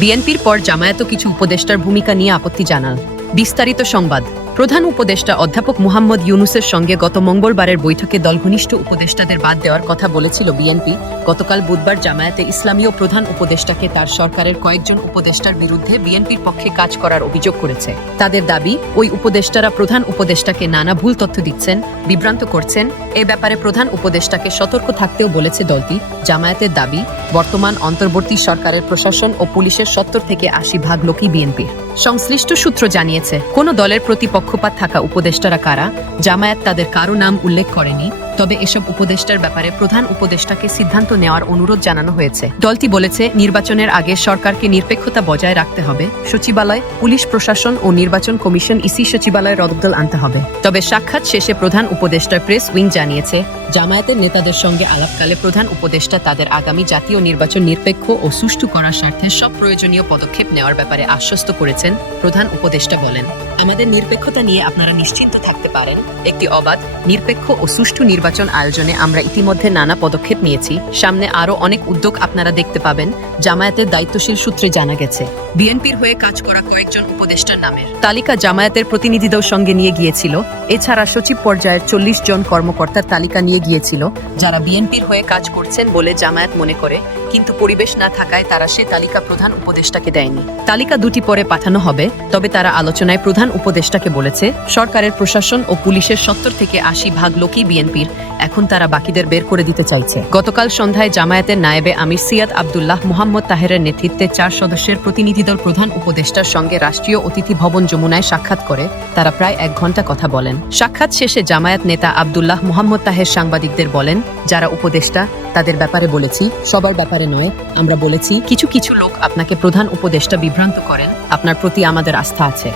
বিএনপির পর জামায়াত কিছু উপদেষ্টার ভূমিকা নিয়ে আপত্তি জানাল বিস্তারিত সংবাদ। প্রধান উপদেষ্টা অধ্যাপক মুহাম্মদ ইউনুসের সঙ্গে গত মঙ্গলবারের বৈঠকে দল ঘনিষ্ঠ উপদেষ্টাদের বাদ দেওয়ার কথা বলেছিল বিএনপি। গতকাল বুধবার জামায়াতে ইসলামীয় প্রধান উপদেষ্টাকে তার সরকারের কয়েকজন উপদেষ্টার বিরুদ্ধে বিএনপির পক্ষে কাজ করার অভিযোগ করেছে। তাদের দাবি, ওই উপদেষ্টারা প্রধান উপদেষ্টাকে নানা ভুল তথ্য দিচ্ছেন, বিভ্রান্ত করছেন। এ ব্যাপারে প্রধান উপদেষ্টাকে সতর্ক থাকতেও বলেছে দলটি। জামায়াতের দাবি, বর্তমান অন্তর্বর্তী সরকারের প্রশাসন ও পুলিশের সত্তর থেকে আশি ভাগ লোকই বিএনপির। সংশ্লিষ্ট সূত্র জানিয়েছে, কোন দলের প্রতি পক্ষপাত থাকা উপদেষ্টারা কারা? জামায়াত তাদের কারও নাম উল্লেখ করেনি। তবে এসব উপদেষ্টার ব্যাপারে প্রধান উপদেষ্টাকে সিদ্ধান্ত নেওয়ার অনুরোধ জানানো হয়েছে। দলটি বলেছে, নির্বাচনের আগে সরকারকে নিরপেক্ষতা বজায় রাখতে হবে। সচিবালয়, পুলিশ প্রশাসন ও নির্বাচন কমিশন ইসি সচিবালয়ের রদবদল আনতে হবে। তবে সাক্ষাৎ শেষে প্রধান উপদেষ্টা প্রেস উইং জানিয়েছে, জামায়াতের নেতাদের সঙ্গে আলাপকালে প্রধান উপদেষ্টা তাদের আগামী জাতীয় নির্বাচন নিরপেক্ষ ও সুষ্ঠু করার স্বার্থে সব প্রয়োজনীয় পদক্ষেপ নেওয়ার ব্যাপারে আশ্বস্ত করেছেন প্রধান উপদেষ্টা বলেন। আমাদের নিরপেক্ষতা নিয়ে আপনারা নিশ্চিন্ত থাকতে পারেন। একটি অবাধ, নিরপেক্ষ ও সুষ্ঠু নির্বাচন আয়োজনে আমরা ইতিমধ্যে নানা পদক্ষেপ নিয়েছি। সামনে আরও অনেক উদ্যোগ আপনারা দেখতে পাবেন। জামায়াতের দায়িত্বশীল সূত্রে জানা গেছে, বিএনপির হয়ে কাজ করা কয়েকজন উপদেষ্টার নামের। তালিকা জামায়াতের প্রতিনিধিদের সঙ্গে নিয়ে গিয়েছিল। এছাড়া সচিব পর্যায়ের চল্লিশ জন কর্মকর্তার তালিকা নিয়ে গিয়েছিল, যারা বিএনপির হয়ে কাজ করছেন বলে জামায়াত মনে করে। কিন্তু পরিবেশ না থাকায় তারা সে তালিকা প্রধান উপদেষ্টাকে দেয়নি। তালিকা দুটি পরে পাঠানো হবে, তবে তারা আলোচনায় প্রধান উপদেষ্টাকে বলেছে, সরকারের প্রশাসন ও পুলিশের সত্তর থেকে আশি ভাগ লোকই বিএনপির, এখন তারা বাকিদের বের করে দিতে চাইছে। গতকাল সন্ধ্যায় জামায়াতের নায়েবে আমির সিয়াদ আবদুল্লাহ মোহাম্মদ তাহেরের নেতৃত্বে চার সদস্যের প্রতিনিধিদল প্রধান উপদেষ্টার সঙ্গে রাষ্ট্রীয় অতিথি ভবন যমুনায় সাক্ষাৎ করে, তারা প্রায় এক ঘণ্টা কথা বলেন। সাক্ষাৎ শেষে জামায়াত নেতা আবদুল্লাহ মোহাম্মদ তাহের সাংবাদিকদের বলেন, যারা উপদেষ্টা তাদের ব্যাপারে বলেছি, সবার ব্যাপারে নয়, আমরা বলেছি, কিছু কিছু লোক আপনাকে প্রধান উপদেষ্টা বিভ্রান্ত করেন, আপনার প্রতি আমাদের আস্থা আছে।